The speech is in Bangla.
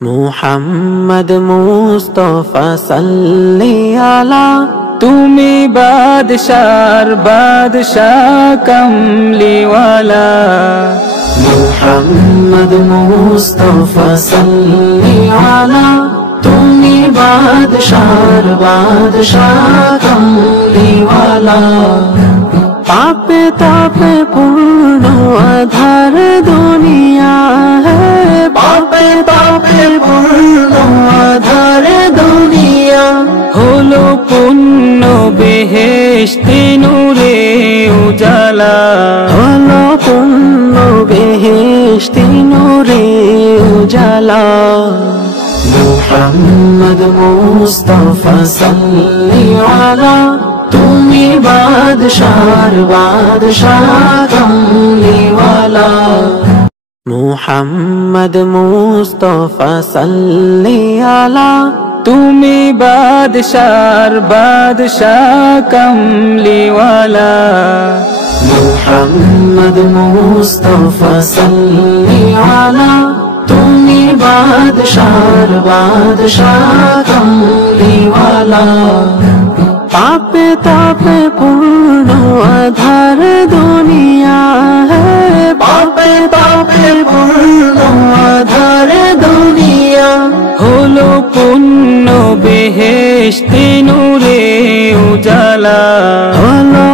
মুহাম্মদ মুস্তাফা সাল্লি আলা তুমি বাদশার বাদশাহ কমলিওয়ালা। মুহাম্মদ মুস্তাফা সাল্লি আলা তুমি বাদশার বাদশাহ কমলিওয়ালা। পাপে তাপে পূর্ণ আধার দুনিয়া है, পাপে তাপে পূর্ণ আধার দুনিয়া। হলো পুণ্য বেহেশতে নূরে উজালা, হলো পুণ্য বেহেশতে নূরে উজালা। মুহাম্মদ মুস্তাফা সাল্লি আলা তুমি বাদশার বাদশাহ কমলিওয়ালা। মুহাম্মদ মুস্তাফা সাল্লি আলা তুমি বাদশার বাদশাহ কমলিওয়ালা। মুহাম্মদ মুস্তাফা সাল্লি আলা তুমি বাদশার বাদশাহ কমলিওয়ালা। পাপে তাপে পূর্ণ আধার দুনিয়া है, পাপে তাপে পূর্ণ আধার দুনিয়া। হলো পুণ্য বেহেশতে নূরে উজালা, হলো